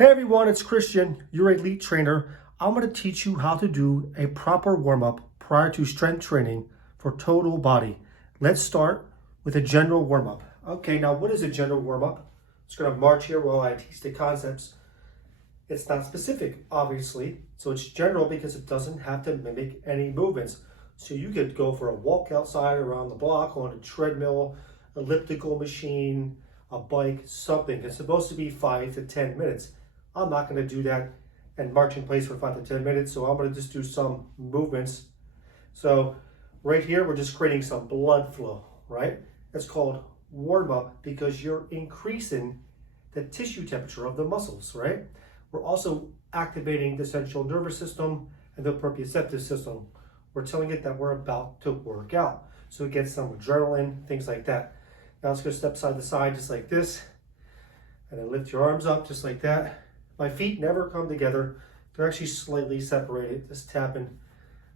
Hey everyone, it's Christian, your elite trainer. I'm going to teach you how to do a proper warm-up prior to strength training for total body. Let's start with a general warm-up. Okay, now what is a general warm-up? It's going to march here while I teach the concepts. It's not specific, obviously, so it's general because it doesn't have to mimic any movements. So you could go for a walk outside around the block on a treadmill, elliptical machine, a bike, something. It's supposed to be 5 to 10 minutes. I'm not going to do that and march in place for 5 to 10 minutes, so I'm going to just do some movements. So right here, we're just creating some blood flow, right? It's called warm up because you're increasing the tissue temperature of the muscles, right? We're also activating the central nervous system and the proprioceptive system. We're telling it that we're about to work out. So it gets some adrenaline, things like that. Now let's go step side to side just like this. And then lift your arms up just like that. My feet never come together. They're actually slightly separated, just tapping.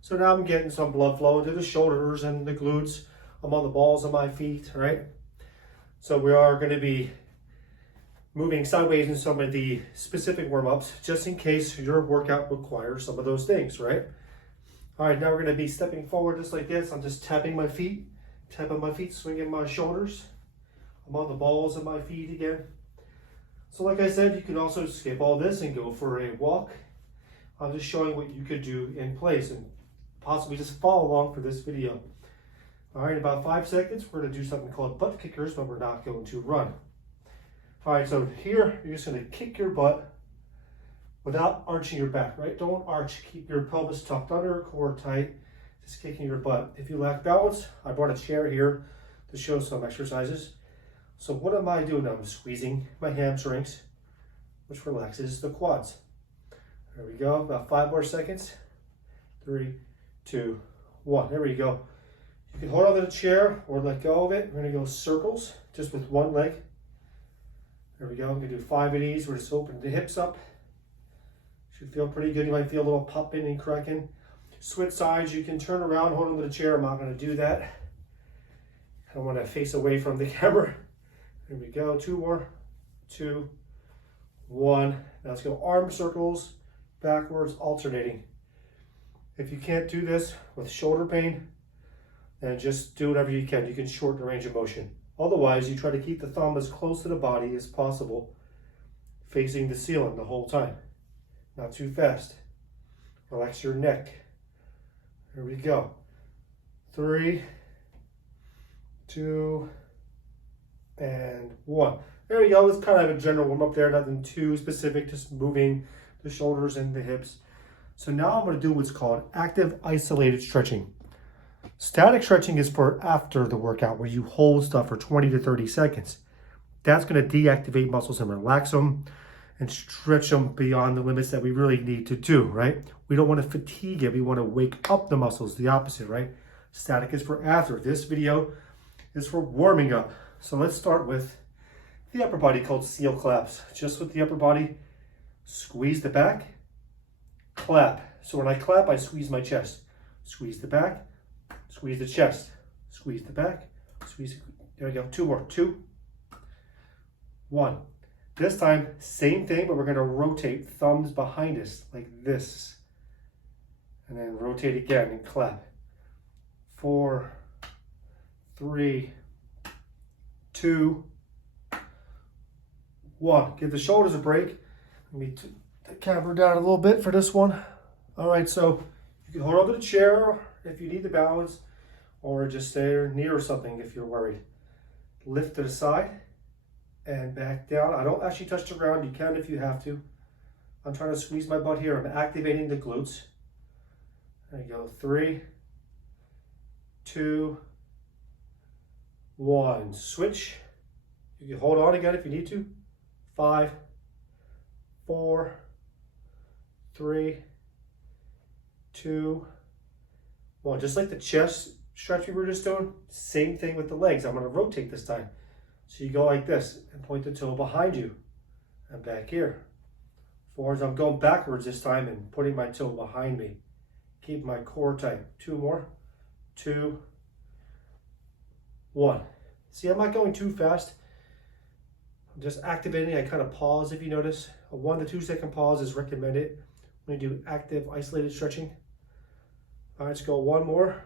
So now I'm getting some blood flow into the shoulders and the glutes. I'm on the balls of my feet, right? So we are going to be moving sideways in some of the specific warm-ups, just in case your workout requires some of those things, right? All right, now we're going to be stepping forward just like this. I'm just tapping my feet, swinging my shoulders. I'm on the balls of my feet again. So like I said, you can also skip all this and go for a walk. I'm just showing what you could do in place and possibly just follow along for this video. All right, in about 5 seconds, we're going to do something called butt kickers, but we're not going to run. All right, so here, you're just going to kick your butt without arching your back, right? Don't arch. Keep your pelvis tucked under, core tight, just kicking your butt. If you lack balance, I brought a chair here to show some exercises. So what am I doing? I'm squeezing my hamstrings, which relaxes the quads. There we go, about 5 more seconds. 3, 2, 1, there we go. You can hold on to the chair or let go of it. We're gonna go circles, just with one leg. There we go, I'm gonna do 5 of these. We're just opening the hips up. Should feel pretty good. You might feel a little popping and cracking. Switch sides, you can turn around, hold on to the chair. I'm not gonna do that. I don't wanna face away from the camera. Here we go, 2 more, 2, 1. Now let's go arm circles, backwards, alternating. If you can't do this with shoulder pain, then just do whatever you can. You can shorten the range of motion. Otherwise, you try to keep the thumb as close to the body as possible, facing the ceiling the whole time. Not too fast. Relax your neck. Here we go. 3, 2, and 1. There we go. It's kind of a general warm up there, nothing too specific, just moving the shoulders and the hips. So now I'm going to do what's called active isolated stretching. Static stretching is for after the workout, where you hold stuff for 20 to 30 seconds. That's going to deactivate muscles and relax them and stretch them beyond the limits that we really need to do, right? We don't want to fatigue it. We want to wake up the muscles, the opposite, right? Static is for after. This video is for warming up. So let's start with the upper body, called seal claps. Just with the upper body, squeeze the back, clap. So when I clap, I squeeze my chest. Squeeze the back, squeeze the chest, squeeze the back, squeeze. There we go. 2 more. 2, 1. This time, same thing, but we're going to rotate thumbs behind us like this. And then rotate again and clap. 4, 3, 2, 1. Give the shoulders a break. Let me take the camera down a little bit for this one. All right, so you can hold on to the chair if you need the balance, or just stay near something if you're worried. Lift to the side and back down. I don't actually touch the ground. You can if you have to. I'm trying to squeeze my butt here. I'm activating the glutes. There you go. 3, 2, 1. Switch. You can hold on again if you need to. 5, 4, 3, 2, 1. Just like the chest stretch we were just doing, same thing with the legs. I'm going to rotate this time. So you go like this and point the toe behind you and back here. Forwards, I'm going backwards this time and putting my toe behind me. Keep my core tight. 2 more. 2, 1. See, I'm not going too fast. I'm just activating. I kind of pause if you notice. A 1 to 2 second pause is recommended when you do active isolated stretching. All right, let's go one more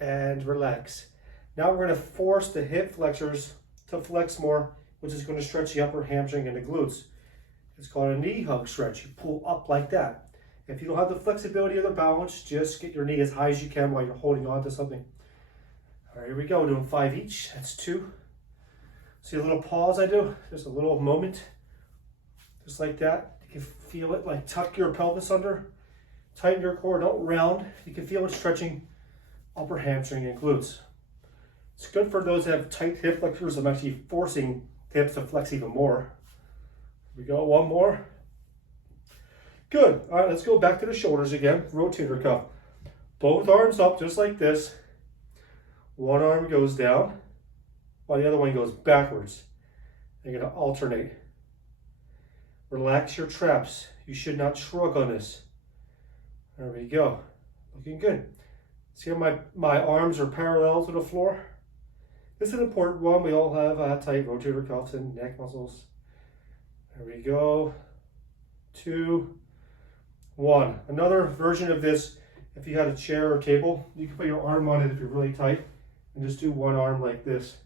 and relax. Now we're going to force the hip flexors to flex more, which is going to stretch the upper hamstring and the glutes. It's called a knee hug stretch. You pull up like that. If you don't have the flexibility or the balance, just get your knee as high as you can while you're holding on to something. All right, here we go. We're doing 5 each. That's 2. See a little pause I do? Just a little moment. Just like that. You can feel it, like tuck your pelvis under. Tighten your core, don't round. You can feel it stretching upper hamstring and glutes. It's good for those that have tight hip flexors. I'm actually forcing the hips to flex even more. Here we go, one more. Good. All right, let's go back to the shoulders again. Rotator cuff. Both arms up just like this. One arm goes down while the other one goes backwards. You're going to alternate. Relax your traps. You should not shrug on this. There we go. Looking good. See how my arms are parallel to the floor? This is an important one. We all have tight rotator cuffs and neck muscles. There we go. 2, 1. Another version of this, if you had a chair or table, you can put your arm on it if you're really tight and just do one arm like this.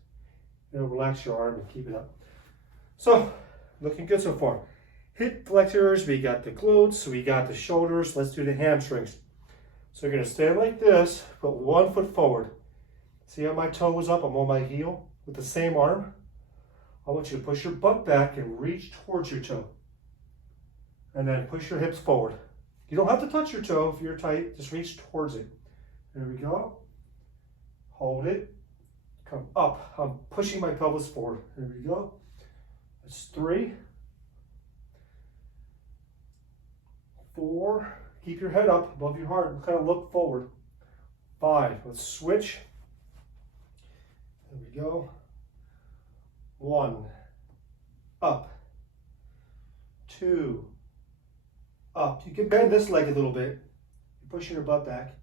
It'll relax your arm and keep it up. So, looking good so far. Hip flexors, we got the glutes, we got the shoulders. Let's do the hamstrings. So you're going to stand like this, put 1 foot forward. See how my toe is up? I'm on my heel with the same arm. I want you to push your butt back and reach towards your toe. And then push your hips forward. You don't have to touch your toe if you're tight, just reach towards it. There we go. Hold it. Come up. I'm pushing my pelvis forward. There we go. That's 3. 4, keep your head up above your heart and kind of look forward. 5, let's switch. There we go. 1, up. 2, up. You can bend this leg a little bit. You're pushing your butt back.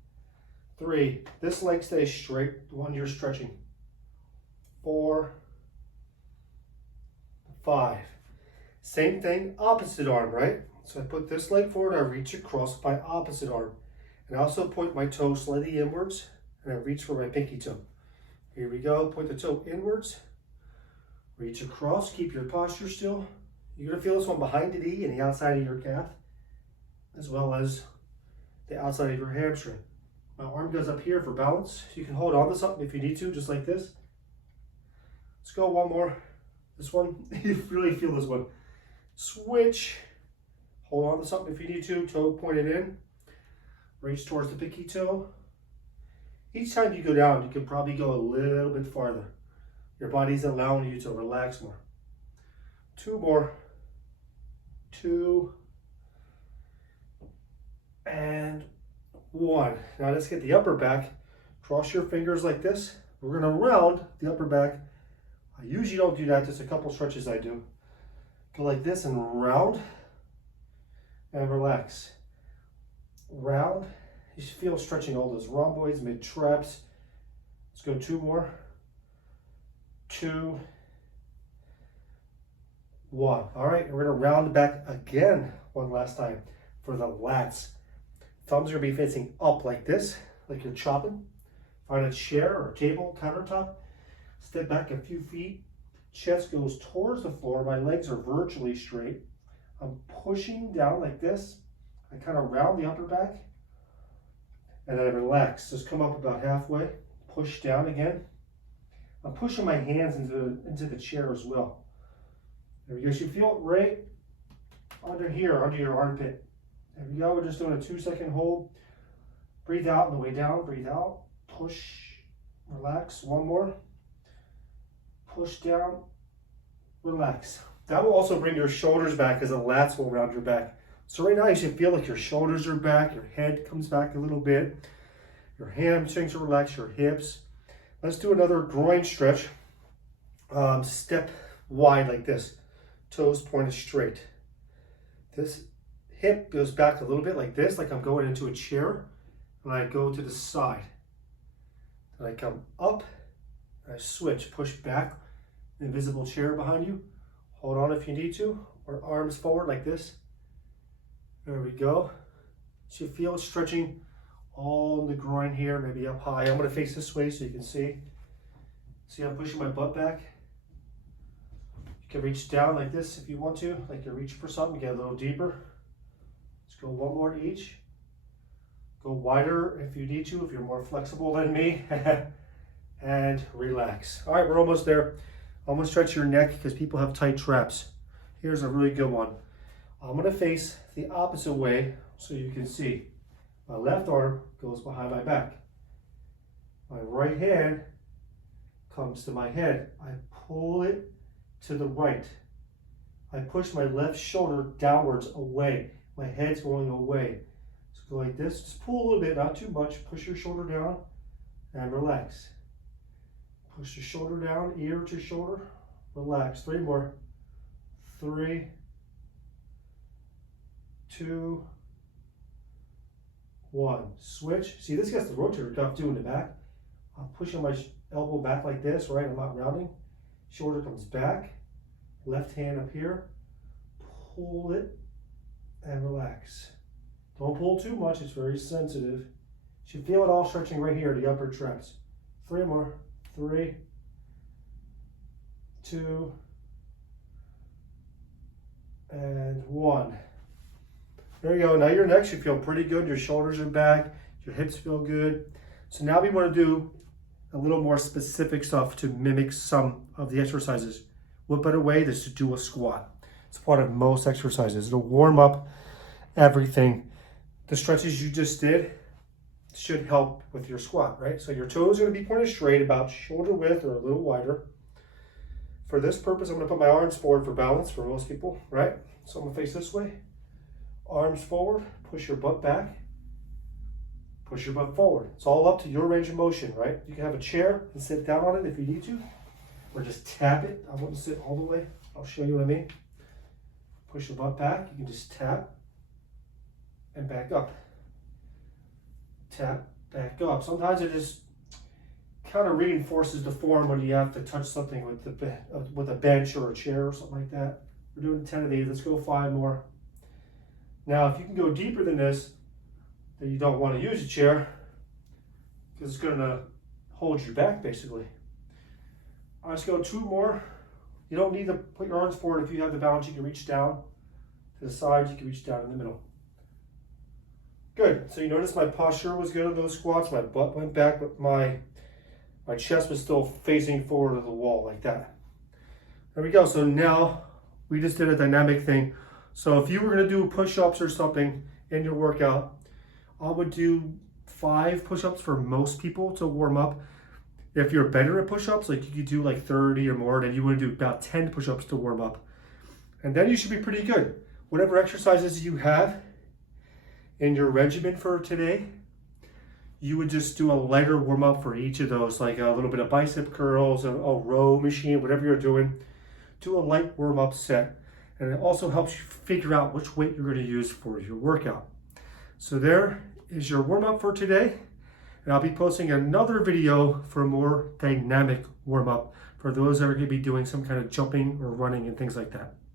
3, this leg stays straight, the one you're stretching. 4, 5. Same thing, opposite arm, right? So I put this leg forward, I reach across my opposite arm. And I also point my toe slightly inwards, and I reach for my pinky toe. Here we go, point the toe inwards, reach across, keep your posture still. You're gonna feel this one behind the knee and the outside of your calf, as well as the outside of your hamstring. My arm goes up here for balance. You can hold on to something if you need to, just like this. Let's go one more. This one, you really feel this one. Switch. Hold on to something if you need to, toe pointed in. Reach towards the pinky toe. Each time you go down, you can probably go a little bit farther. Your body's allowing you to relax more. 2 more. 2. And 1. Now let's get the upper back. Cross your fingers like this. We're gonna round the upper back. I usually don't do that, just a couple stretches I do. Go like this and round. And relax. Round. You should feel stretching all those rhomboids, mid-traps. Let's go 2 more. 2, 1. All right, we're gonna round back again one last time for the lats. Thumbs are gonna be facing up like this, like you're chopping. Find a chair or table, countertop. Step back a few feet. Chest goes towards the floor. My legs are virtually straight. I'm pushing down like this. I kind of round the upper back. And then I relax. Just come up about halfway. Push down again. I'm pushing my hands into the chair as well. There we go. You feel it right under here, under your armpit. There we go. We're just doing a 2-second hold. Breathe out on the way down. Breathe out. Push. Relax. 1 more. Push down. Relax. That will also bring your shoulders back as the lats will round your back. So right now you should feel like your shoulders are back, your head comes back a little bit, your hamstrings are relaxed, your hips. Let's do another groin stretch. Step wide like this, toes pointed straight. This hip goes back a little bit like this, like I'm going into a chair, and I go to the side. Then I come up, I switch, push back, invisible chair behind you. Hold on if you need to, or arms forward like this. There we go. So you feel it stretching all in the groin here, maybe up high. I'm gonna face this way so you can see. See, I'm pushing my butt back. You can reach down like this if you want to, like you're reaching for something, get a little deeper. Let's go one more each. Go wider if you need to, if you're more flexible than me. And relax. All right, we're almost there. I'm gonna stretch your neck because people have tight traps. Here's a really good one. I'm gonna face the opposite way so you can see. My left arm goes behind my back. My right hand comes to my head. I pull it to the right. I push my left shoulder downwards away. My head's going away. So go like this, just pull a little bit, not too much. Push your shoulder down and relax. Push your shoulder down, ear to shoulder, relax. 3 more. 3, 2, 1. Switch. See, this gets the rotator cuff too in the back. I'm pushing my elbow back like this, right? I'm not rounding. Shoulder comes back. Left hand up here. Pull it and relax. Don't pull too much, it's very sensitive. You should feel it all stretching right here, the upper traps. 3 more. 3, 2, and 1. There you go. Now your neck should feel pretty good. Your shoulders are back. Your hips feel good. So now we want to do a little more specific stuff to mimic some of the exercises. What better way than to do a squat? It's part of most exercises. It'll warm up everything. The stretches you just did should help with your squat, right? So your toes are going to be pointed straight, about shoulder width or a little wider. For this purpose, I'm going to put my arms forward for balance for most people, right? So I'm going to face this way. Arms forward, push your butt back, push your butt forward. It's all up to your range of motion, right? You can have a chair and sit down on it if you need to, or just tap it. I wouldn't sit all the way. I'll show you what I mean. Push your butt back. You can just tap and back up. Tap, back up. Sometimes it just kind of reinforces the form when you have to touch something with a bench or a chair or something like that. We're doing 10 of these. Let's go 5 more. Now, if you can go deeper than this, then you don't want to use a chair because it's going to hold you back, basically. All right, let's go 2 more. You don't need to put your arms forward. If you have the balance, you can reach down to the sides. You can reach down in the middle. Good. So you notice my posture was good on those squats. My butt went back, but my chest was still facing forward to the wall like that. There we go. So now we just did a dynamic thing. So if you were going to do push-ups or something in your workout, I would do 5 push-ups for most people to warm up. If you're better at push-ups, like you could do like 30 or more, then you would do about 10 push-ups to warm up. And then you should be pretty good. Whatever exercises you have in your regimen for today, you would just do a lighter warm-up for each of those, like a little bit of bicep curls, a row machine, whatever you're doing. Do a light warm-up set. And it also helps you figure out which weight you're going to use for your workout. So there is your warm-up for today. And I'll be posting another video for a more dynamic warm-up for those that are going to be doing some kind of jumping or running and things like that.